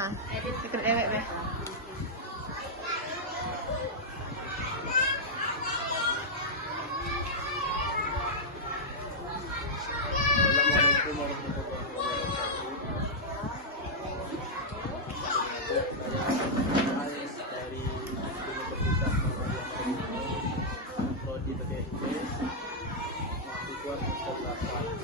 Edit ikut ewek be. Assalamualaikum warahmatullahi wabarakatuh. Dari Universitas Muhammadiyah Prodi PTIP, mahasiswa semester 8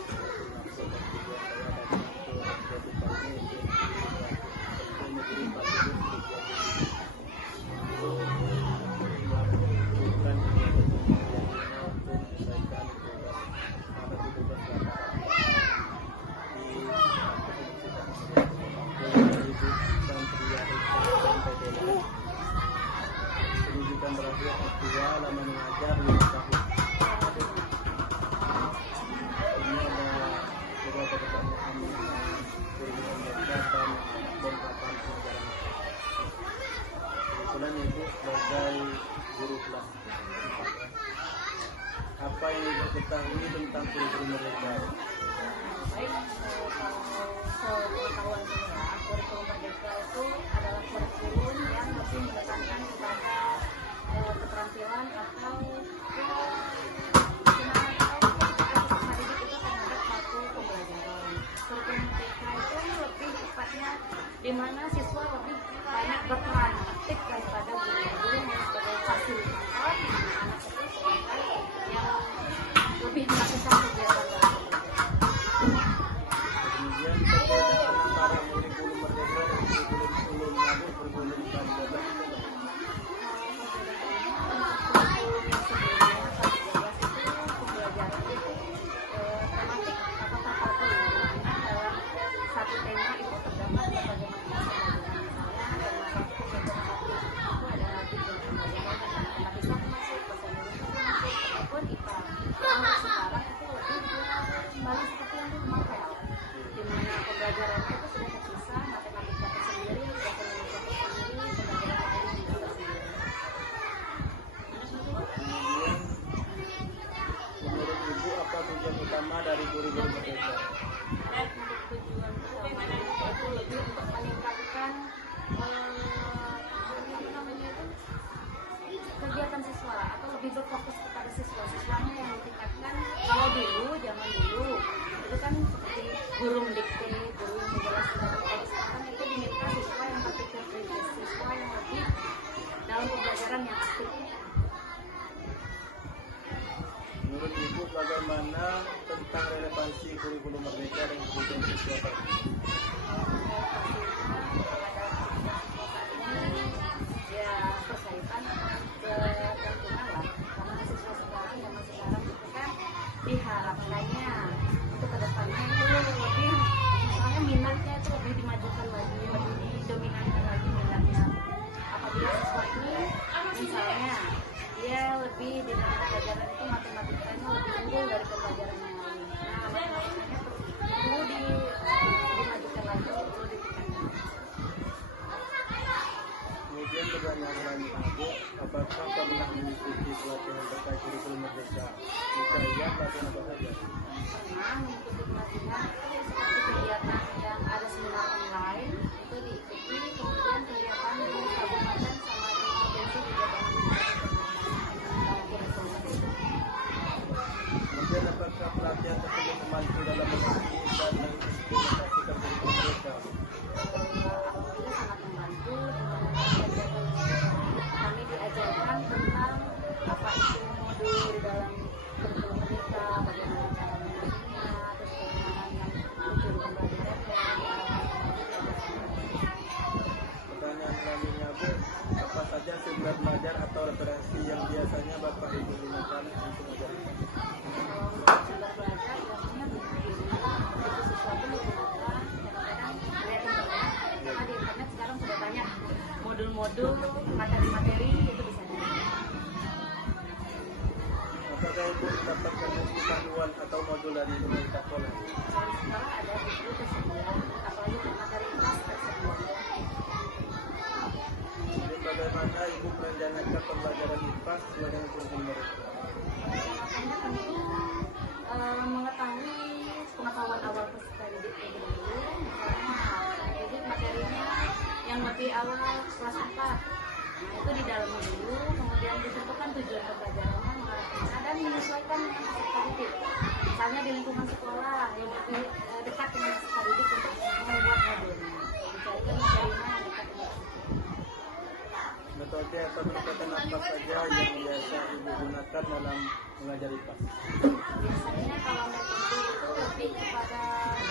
pendidikan terakhir S2 lama mengajar 5 tahun. Ini ada beberapa pertanyaan mengenai kurikulum dan kapan pengajaran. Kebetulan Ibu sebagai guru kelas 4. Apa yang Ibu ketahui tentang kurikulum Merdeka? Baik, kalau pengetahuan saya, kurikulum Merdeka itu adalah kurikulum yang lebih menekankan kepada keterampilan atau didik itu terhadap satu pembelajaran. Kurikulum Merdeka itu lebih tepatnya di mana siswa lebih banyak berperan aktif daripada guru-guru yang sebagai fasilitator, anak itu sebagai yang lebih melakukan kegiatan tersebut. Kemudian perbedaan antara kurikulum Merdeka dan kurikulum sebelumnya itu kurikulum Sarjana. Utama dari kurikulum Merdeka. Tujuan utamanya itu lebih untuk meningkatkan kegiatan siswa atau lebih berfokus kepada siswanya yang ditingkatkan. Kalau dulu, zaman dulu itu kan seperti guru mendikte, guru yang menjelaskan. Kalau sekarang itu diminta siswa yang berpikir kritis, siswa yang lebih dalam pembelajaran yang aktif. Menurut Ibu bagaimana tentang relevansi kurikulum Merdeka dengan kebutuhan siswa tadi? Ya berkaitan ketentuan lah, karena siswa sekarang zaman sekarang itu kan diharapkannya untuk kedepannya itu lebih, misalnya minatnya itu lebih dimajukan lagi, lebih didominankan lagi minatnya. Apabila siswa ini misalnya dia lebih di dalam pelajaran itu matematikanya lebih unggul dari pembelajaran yang lain. Nah, matematikanya perlu dimajukan lagi, perlu ditingkatkan. Kemudian pertanyaan selanjutnya, apakah pernah mengikuti pelatihan terkait kurikulum Merdeka? Jika iya, pelatihan apa saja? Pernah mengikuti pelatihan seperti kegiatan yang ada seminar online itu diikuti, kemudian kegiatan di kabupaten sama di provinsi juga pernah kurikulum Merdeka. Kemudian apakah pelatihan tersebut membantu dalam memahami dan mengimplementasikan kurikulum Merdeka? Alhamdulillah sangat membantu. Kami diajarkan tentang apa itu modul di dalam kurikulum Merdeka, bagaimana cara menggunakannya, terus bagaimana yang mencuri pembelajarannya. Pertanyaan selanjutnya, Bu, apa saja sumber belajar atau referensi yang biasanya Bapak Ibu gunakan untuk mengajar? Sumber belajar biasanya buku sesuatu digunakan kadang-kadang lihat internet, karena di internet sekarang sudah banyak modul-modul, materi-materi itu bisa dilihat. Apakah Ibu mendapatkan panduan atau modul dari pemerintah sekolah? Kalau sekarang ada buku tersedia, apalagi materi kelas tersedia. Jadi bagaimana Ibu merencanakan pembelajaran IPA sesuai dengan kurikulum Merdeka? Hanya tentu mengetahui pengetahuan awal peserta didik terlebih dahulu, misalnya didik materinya yang lebih awal kelas 4. Nah, itu didalami dulu, kemudian ditentukan tujuan pembelajarannya dan menyesuaikan dengan peserta didik. Misalnya di lingkungan sekolah yang lebih dekat dengan peserta didik untuk membuat modulnya. Dicarikan materinya yang dekat dengan Metode atau pendekatan apa saja yang biasa Ibu gunakan dalam mengajar IPA? biasanya kalau metode itu lebih kepada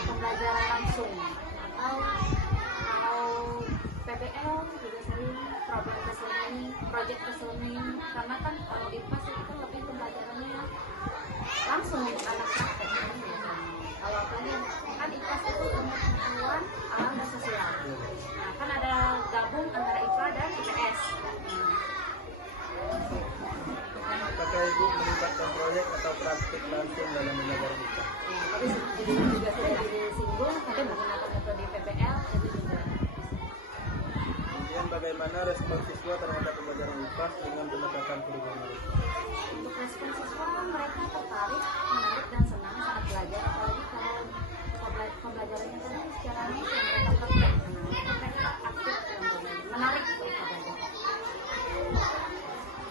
pembelajaran langsung atau kalau PBL juga sering problem solving, project solving, karena kan kalau IPAS itu lebih pembelajarannya langsung anak praktek. Kalau kan IPAS itu untuk pengetahuan alam dan sosial. Nah, kan ada gabung antara IPA dan IPS. Apakah Ibu melibatkan proyek atau praktik langsung dalam mengajar IPA? Tapi juga sudah disinggung, tapi menggunakan metode PBL itu juga. Kemudian bagaimana respon siswa terhadap pembelajaran IPA dengan pendekatan kurikulum? Untuk respon siswa, mereka tertarik, menarik dan senang saat belajar, apalagi kalau pembelajarannya tadi secara langsung mereka praktek, mereka aktif dan menarik mereka belajar.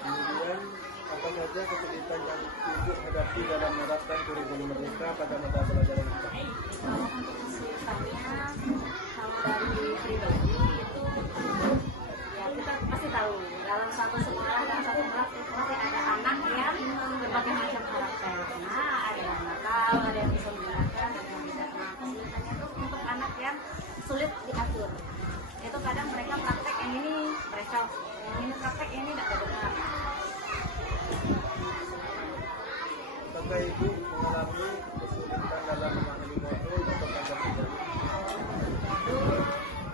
Kemudian apa saja kesulitan yang Ibu hadapi dalam menerapkan kurikulum merdeka pada mata pelajaran IPA? Kalau untuk kesulitannya, kalau dari pribadi itu ya kita pasti tahu dalam satu sekolah dan satu kelas itu pasti ada anak yang berbagai macam karakter. Nah, ada yang nakal, ada yang bisa menggunakan, ada yang tidak. Nah, kesulitannya itu untuk anak yang sulit diatur. Itu kadang mereka praktek yang ini mereka yang ini praktek yang ini tidak benar. Apakah Ibu mengalami kesulitan dalam memahami modul atau pelajaran IPA? Itu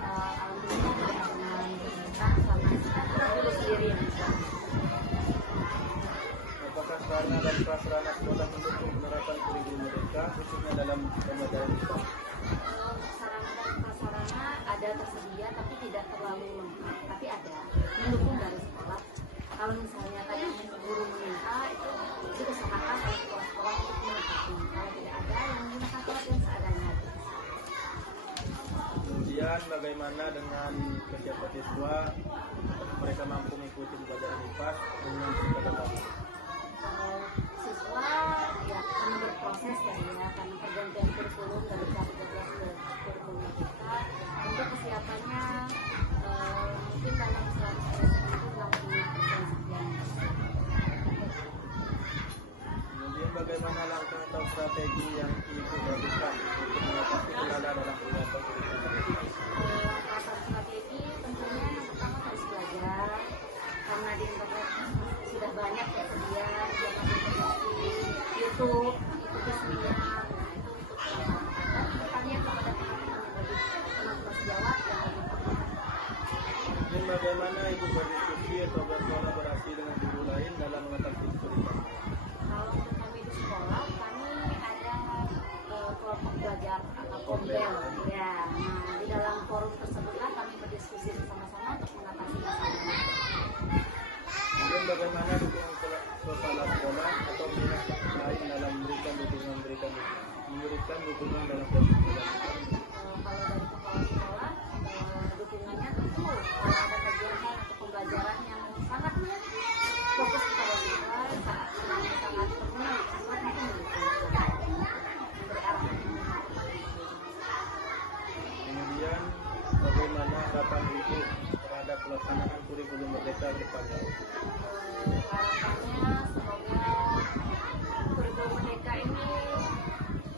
alhamdulillah tidak pernah kesulitan sama dulu sendiri yang bisa. Apakah sarana dan prasarana sekolah mendukung penerapan kurikulum merdeka khususnya dalam pembelajaran IPA? Sarana dan prasarana ada tersedia tapi tidak terlalu lengkap, tapi ada mendukung dari sekolah. Kalau misalnya tadi guru meminta itu kesepakatan oleh sekolah-sekolah untuk melengkapi. Kalau tidak ada yang menggunakan alat yang seadanya. Kemudian bagaimana dengan kesiapan siswa mereka mampu mengikuti pelajaran IPA dengan segala Kalau siswa ya karena berproses ya karena pergantian kurikulum dari K13 ke kurikulum kita untuk kesiapannya mungkin dalam 100% itu 60% sekian. Kemudian bagaimana langkah atau strategi yang Ibu lakukan untuk mengatasi kendala dalam penerapan kurikulum merdeka? Langkah strategi tentunya yang pertama harus belajar karena di internet sudah banyak tersedia YouTube, ikuti seminar, itu untuk dan bertanya kepada teman-teman yang lebih pernah sejawat yang lebih paham. Kemudian bagaimana Ibu berdiskusi atau berkolaborasi dengan guru lain dalam mengatasi kesulitan? Kalau untuk kami di sekolah, kami ada kelompok belajar atau kombel. Ya, nah di dalam forum tersebutlah kami berdiskusi bersama-sama untuk mengatasi masalah. Kemudian bagaimana dukungan kepala sekolah atau pihak lain dalam memberikan dukungan dalam proses belajar? Kalau dari kepala sekolah, dukungannya tentu kalau ada kegiatan atau pembelajaran yang sangat fokus kepada siswa saat sangat berguna siswa itu memberi arahan. Kemudian bagaimana harapan Ibu terhadap pelaksanaan kurikulum merdeka ke depan? Harapannya semoga kurikulum merdeka ini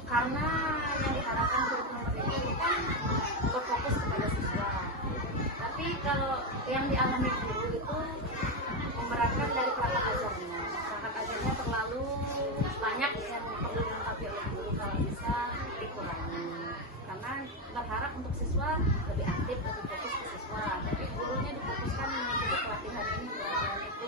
karena yang diharapkan kurikulum merdeka itu kan berfokus kepada siswa. Tapi kalau yang dialami guru itu memberatkan dari perangkat ajarnya. Perangkat ajarnya terlalu banyak yang perlu dilengkapi oleh guru, kalau bisa dikurangi. Karena berharap untuk siswa lebih aktif, lebih fokus ke siswa. Tapi gurunya difokuskan mengikuti pelatihan ini, pelatihan itu.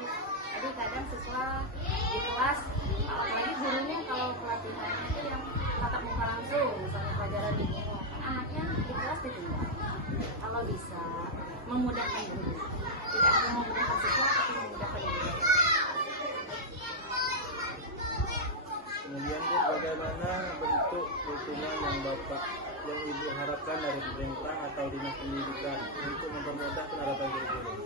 Jadi kadang siswa di kelas, apalagi gurunya kalau pelatihannya itu yang tatap muka langsung, misalnya pelajaran di rumah, anaknya di kelas ditinggal. Kalau bisa memudahkan guru, tidak hanya memudahkan siswa, tapi memudahkan guru. Kemudian Bu, bagaimana bentuk dukungan yang Ibu harapkan dari pemerintah atau dinas pendidikan untuk mempermudah penerapan kurikulum?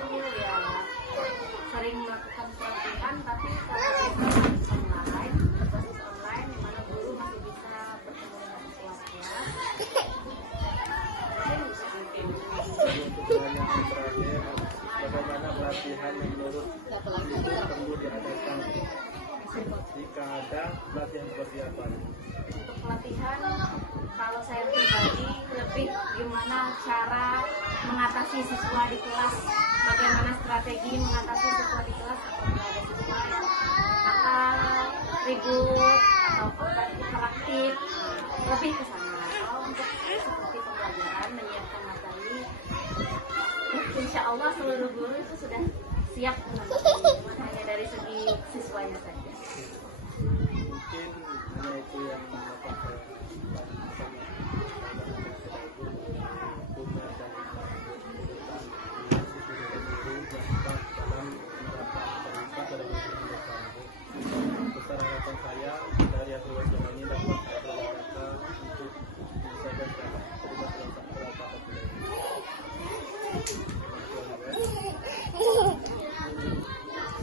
Itu ya sering melakukan pelatihan, tapi kalau berbasis online di mana guru masih bisa bertemu dengan kelas-kelas. Untuk pertanyaan terakhir, bagaimana pelatihan yang menurut ibu perlu diadakan? Jika ada, pelatihan seperti apa? Untuk pelatihan, kalau saya pribadi lebih gimana cara mengatasi siswa di kelas, bagaimana strategi mengatasi siswa di kelas apabila ada siswa yang nakal, ribut atau interaktif, lebih ke sana. Kalau untuk seperti pembelajaran menyiapkan materi, insya Allah seluruh guru itu sudah siap menanggapi, hanya dari segi siswanya saja. Mungkin hanya itu yang dapat saya sampaikan punya dan dalam menerapkan terlibat dalam besar harapan saya